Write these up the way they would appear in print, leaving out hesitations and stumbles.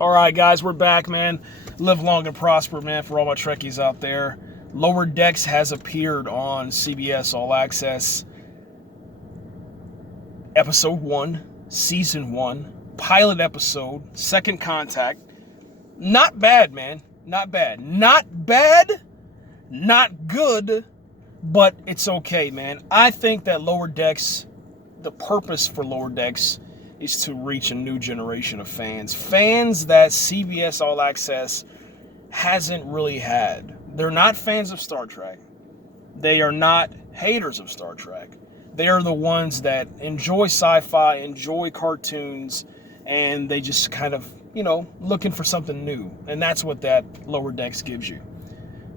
All right, guys, we're back, man. Live long and prosper, man, for all my Trekkies out there. Lower Decks has appeared on CBS All Access. Episode 1, Season 1, pilot episode, Second Contact. Not bad, man. Not bad. Not bad, not good, but it's okay, man. I think that Lower Decks, the purpose for Lower Decks is to reach a new generation of fans. Fans that CBS All Access hasn't really had. They're not fans of Star Trek. They are not haters of Star Trek. They are the ones that enjoy sci-fi, enjoy cartoons, and they just kind of, looking for something new. And that's what that Lower Decks gives you.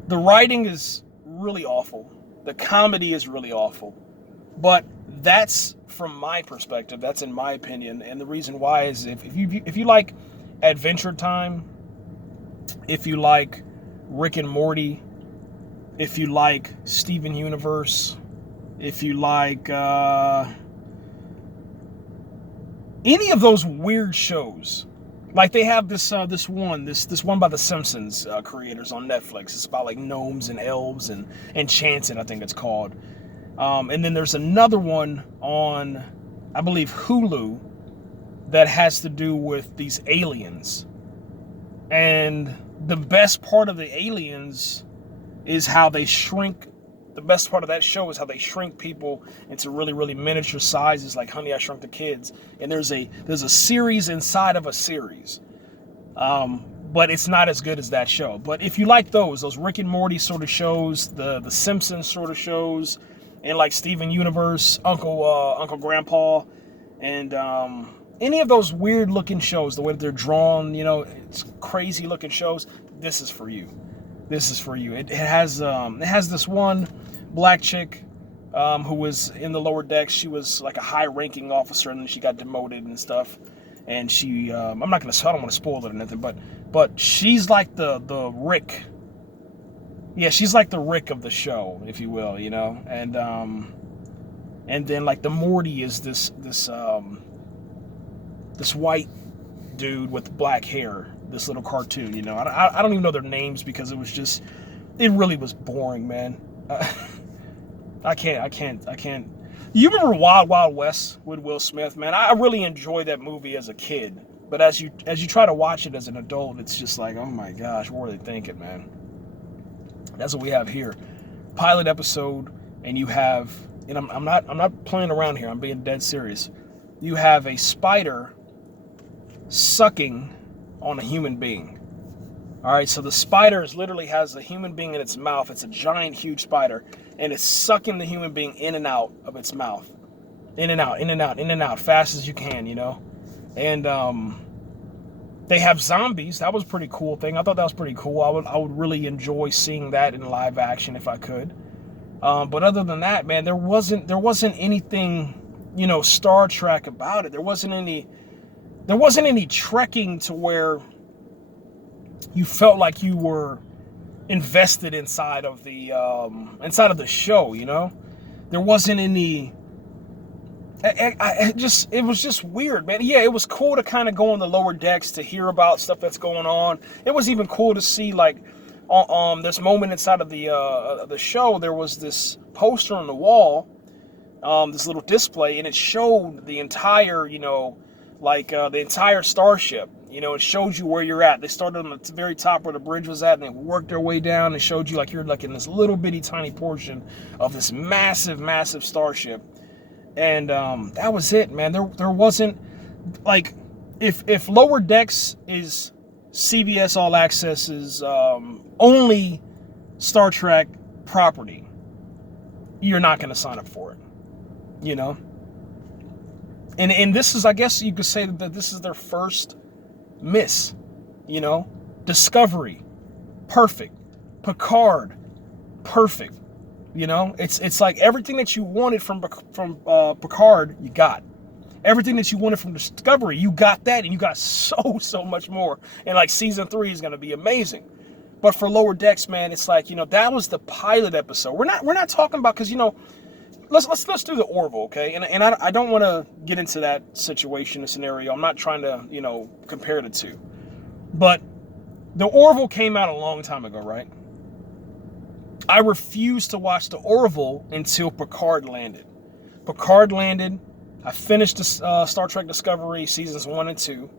The writing is really awful. The comedy is really awful. But that's from my perspective. That's in my opinion. And the reason why is if you like Adventure Time, if you like Rick and Morty, if you like Steven Universe, if you like any of those weird shows, like they have this one by the Simpsons creators on Netflix. It's about like gnomes and elves and Enchanted, I think it's called. And then there's another one on, I believe, Hulu that has to do with these aliens. And the best part of the aliens is how they shrink. The best part of that show is how they shrink people into really, really miniature sizes, like Honey, I Shrunk the Kids. And there's a series inside of a series. But it's not as good as that show. But if you like those Rick and Morty sort of shows, the Simpsons sort of shows, and like Steven Universe, Uncle Grandpa, and any of those weird looking shows, the way that they're drawn, it's crazy looking shows, this is for you. This is for you. It has this one black chick who was in the Lower Decks. She was like a high-ranking officer, and then she got demoted and stuff. And she, I don't want to spoil it or nothing, but she's like the Rick. Yeah, she's like the Rick of the show, if you will, And then like the Morty is this white dude with black hair, this little cartoon, I don't even know their names because it really was boring, man. I can't. You remember Wild Wild West with Will Smith, man? I really enjoyed that movie as a kid, but as you try to watch it as an adult, it's just like, oh my gosh, what were they thinking, man? That's what we have here. Pilot episode, and you have, and I'm not playing around here, I'm being dead serious. You have a spider sucking on a human being. All right, so the spider literally has a human being in its mouth. It's a giant, huge spider, and it's sucking the human being in and out of its mouth. In and out, in and out, in and out, fast as you can, And they have zombies. That was a pretty cool thing. I thought that was pretty cool. I would really enjoy seeing that in live action if I could. But other than that, man, there wasn't anything, Star Trek about it. There wasn't any trekking to where you felt like you were invested inside of the show, There wasn't any. It was just weird, man. Yeah, it was cool to kind of go on the Lower Decks to hear about stuff that's going on. It was even cool to see, like, this moment inside of the show. There was this poster on the wall, this little display, and it showed the entire, the entire starship. It showed you where you're at. They started on the very top where the bridge was at, and they worked their way down and showed you like you're like in this little bitty tiny portion of this massive, massive starship. And that was it, man. There wasn't, like, if Lower Decks is CBS All Access's only Star Trek property, you're not going to sign up for it, And this is, I guess you could say that this is their first miss, Discovery, perfect. Picard, perfect. It's like everything that you wanted from Picard, you got. Everything that you wanted from Discovery, you got that, and you got so much more. And like season 3 is going to be amazing. But for Lower Decks, man, it's like, that was the pilot episode. We're not talking about, because let's do the Orville, okay? And I don't want to get into that situation, the scenario. I'm not trying to compare the two. But the Orville came out a long time ago, right? I refused to watch the Orville until Picard landed. Picard landed. I finished Star Trek Discovery seasons 1 and 2.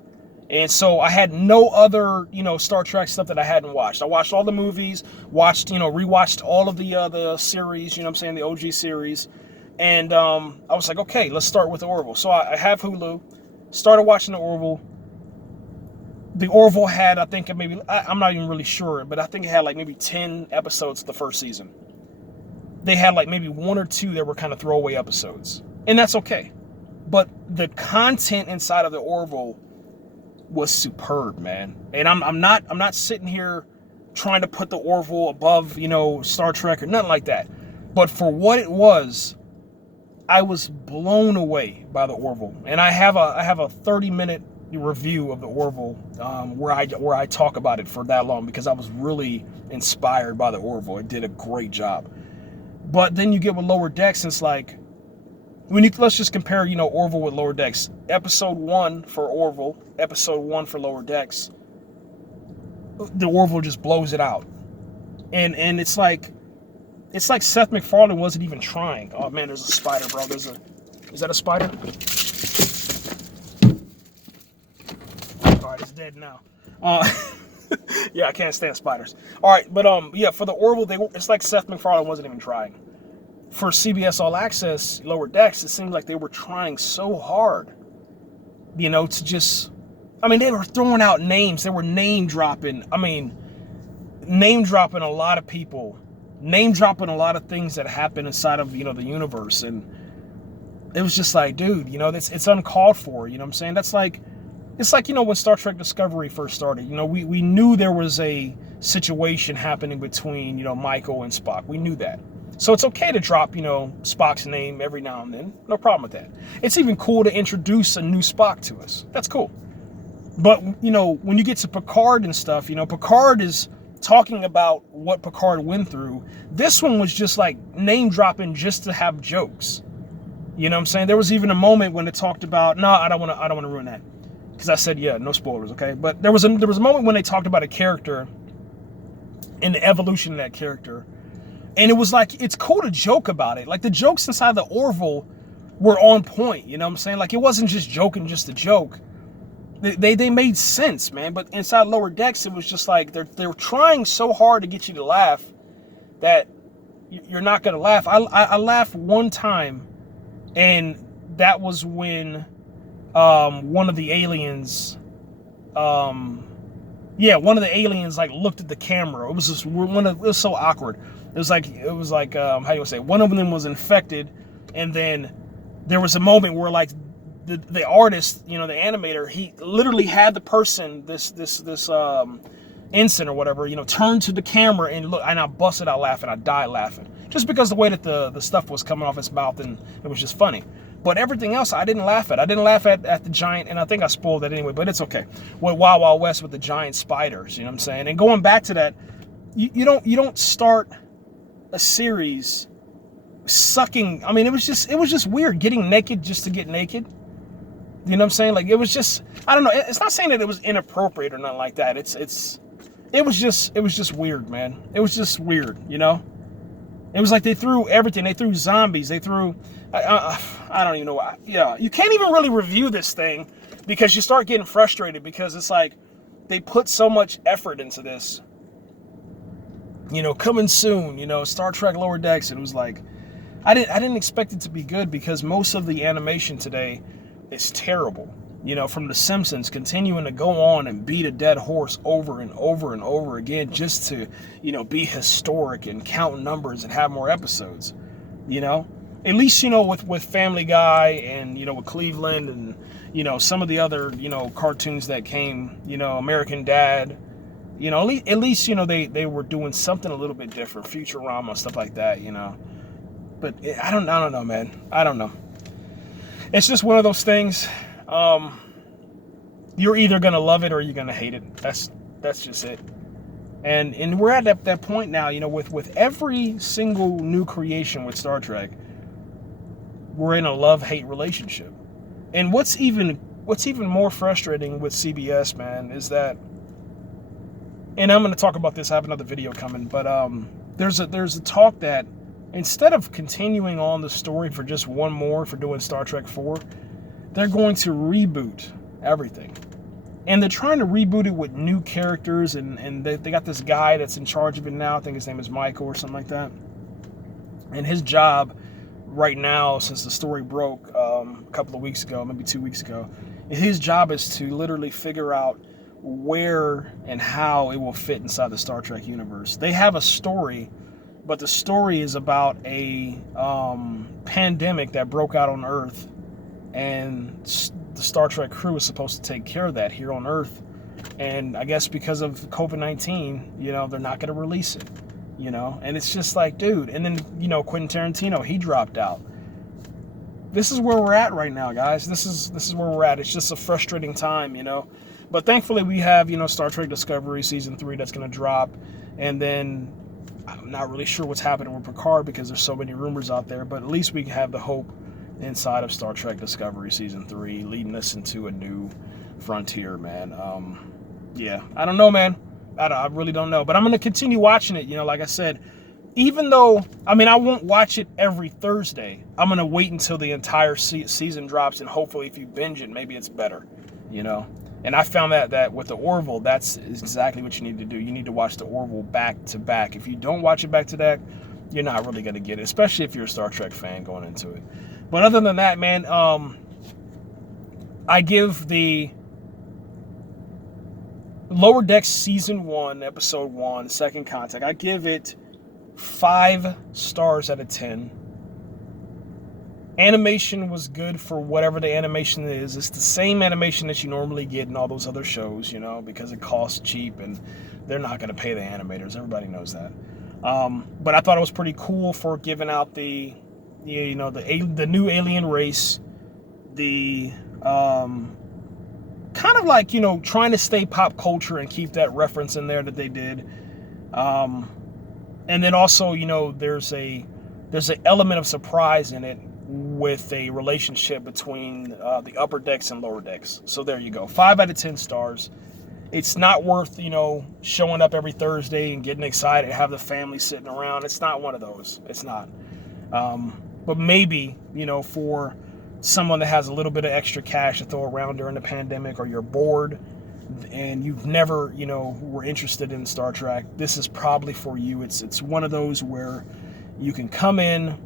And so I had no other, Star Trek stuff that I hadn't watched. I watched all the movies, rewatched all of the series, the OG series. And I was like, okay, let's start with the Orville. So I have Hulu, started watching the Orville. The Orville had, I think, maybe, I'm not even really sure, but I think it had like maybe 10 episodes the first season. They had like maybe 1 or 2 that were kind of throwaway episodes. And that's okay. But the content inside of the Orville was superb, man. And I'm not sitting here trying to put the Orville above, Star Trek or nothing like that. But for what it was, I was blown away by the Orville. And I have a 30-minute review of the Orville where I talk about it for that long because I was really inspired by the Orville. It did a great job. But then you get with Lower Decks, and it's like, let's just compare, Orville with Lower Decks. Episode 1 for Orville, episode 1 for Lower Decks. The Orville just blows it out. And it's like Seth MacFarlane wasn't even trying. Oh man, there's a spider, bro. Is that a spider? All right, it's dead now. Yeah, I can't stand spiders. All right, but yeah, for the Orville, it's like Seth MacFarlane wasn't even trying. For CBS All Access, Lower Decks, it seemed like they were trying so hard, to just, they were throwing out names. They were name dropping a lot of people, name dropping a lot of things that happen inside of, the universe. And it was just like, dude, it's uncalled for, you know what I'm saying? That's like, it's like, when Star Trek Discovery first started, we knew there was a situation happening between, Michael and Spock. We knew that. So it's okay to drop, Spock's name every now and then. No problem with that. It's even cool to introduce a new Spock to us. That's cool. But, when you get to Picard and stuff, Picard is talking about what Picard went through. This one was just like name dropping just to have jokes. You know what I'm saying? There was even a moment when it talked about, no, I don't want to ruin that. Because I said, yeah, no spoilers, okay? But there was a moment when they talked about a character and the evolution of that character. And it was like, it's cool to joke about it. Like, the jokes inside the Orville were on point, you know what I'm saying? Like, it wasn't just joking just to joke. They made sense, man. But inside Lower Decks, it was just like, they're trying so hard to get you to laugh that you're not going to laugh. I laughed one time, and that was when one of the aliens... one of the aliens like looked at the camera. It was just it was so awkward. It was like how you would say, one of them was infected, and then there was a moment where like the artist, the animator, he literally had the person, this ensign or whatever, turn to the camera and look, and I busted out laughing. I died laughing just because the way that the stuff was coming off his mouth, and it was just funny. But everything else, I didn't laugh at. I didn't laugh at the giant, and I think I spoiled that anyway, but it's okay. With Wild Wild West with the giant spiders, you know what I'm saying? And going back to that, you don't start a series sucking. It was just weird getting naked just to get naked. You know what I'm saying? Like, it was just, I don't know. It's not saying that it was inappropriate or nothing like that. It was just weird, man. It was just weird, It was like they threw everything. They threw zombies. They threw, I don't even know why. Yeah, you can't even really review this thing because you start getting frustrated because it's like they put so much effort into this. Coming soon, Star Trek Lower Decks. And it was like, I didn't expect it to be good because most of the animation today is terrible. From The Simpsons continuing to go on and beat a dead horse over and over and over again just to, be historic and count numbers and have more episodes. At least, with Family Guy and, with Cleveland and, some of the other, cartoons that came, American Dad, at least, they were doing something a little bit different, Futurama, stuff like that, But I don't know, man. I don't know. It's just one of those things. You're either gonna love it or you're gonna hate it. That's just it. And we're at that point now, with every single new creation with Star Trek, we're in a love-hate relationship. And what's even more frustrating with CBS, man, is that and I'm going to talk about this. I have another video coming, but there's a talk that instead of continuing on the story for just one more for doing Star Trek 4, they're going to reboot everything. And they're trying to reboot it with new characters, and they got this guy that's in charge of it now. I think his name is Michael or something like that. And his job right now, since the story broke a couple of weeks ago, maybe 2 weeks ago, his job is to literally figure out where and how it will fit inside the Star Trek universe. They have a story, but the story is about a pandemic that broke out on Earth, and the Star Trek crew is supposed to take care of that here on Earth. And I guess because of COVID-19, you know, they're not going to release it, you know. And it's just like, dude. And then, you know, Quentin Tarantino, he dropped out. This is where we're at right now, guys. This is where we're at. It's just a frustrating time, you know. But thankfully we have, you know, Star Trek Discovery Season 3 that's going to drop. And then I'm not really sure what's happening with Picard because there's so many rumors out there. But at least we have the hope inside of Star Trek Discovery Season 3, leading us into a new frontier, man. Yeah, I don't know, man. I really don't know. But I'm going to continue watching it, you know, like I said. Even though, I mean, I won't watch it every Thursday. I'm going to wait until the entire season drops, and hopefully if you binge it, maybe it's better, you know. And I found that with the Orville, that's exactly what you need to do. You need to watch the Orville back to back. If you don't watch it back to back, you're not really going to get it, especially if you're a Star Trek fan going into it. But other than that, man, I give the Lower Decks Season 1, Episode 1, Second Contact, I give it 5 stars out of 10. Animation was good for whatever the animation is. It's the same animation that you normally get in all those other shows, you know, because it costs cheap and they're not going to pay the animators. Everybody knows that. But I thought it was pretty cool for giving out the new alien race, the kind of like, you know, trying to stay pop culture and keep that reference in there that they did. And then also, you know, there's an element of surprise in it with a relationship between the upper decks and lower decks. So there you go. 5 out of 10 stars. It's not worth, you know, showing up every Thursday and getting excited, have the family sitting around. It's not one of those. It's not. But maybe, you know, for someone that has a little bit of extra cash to throw around during the pandemic, or you're bored and you've never, you know, were interested in Star Trek, this is probably for you. It's one of those where you can come in.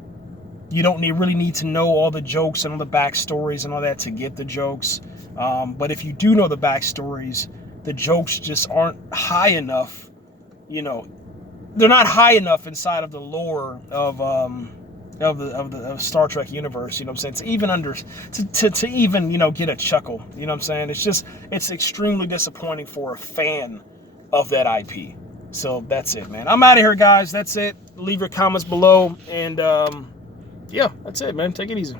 You don't really need to know all the jokes and all the backstories and all that to get the jokes. But if you do know the backstories, the jokes just aren't high enough. You know, they're not high enough inside of the lore of the Star Trek universe, you know what I'm saying, to even, you know, get a chuckle, you know what I'm saying. It's extremely disappointing for a fan of that IP. So that's it, man. I'm out of here, guys. That's it. Leave your comments below, and yeah, that's it, man. Take it easy.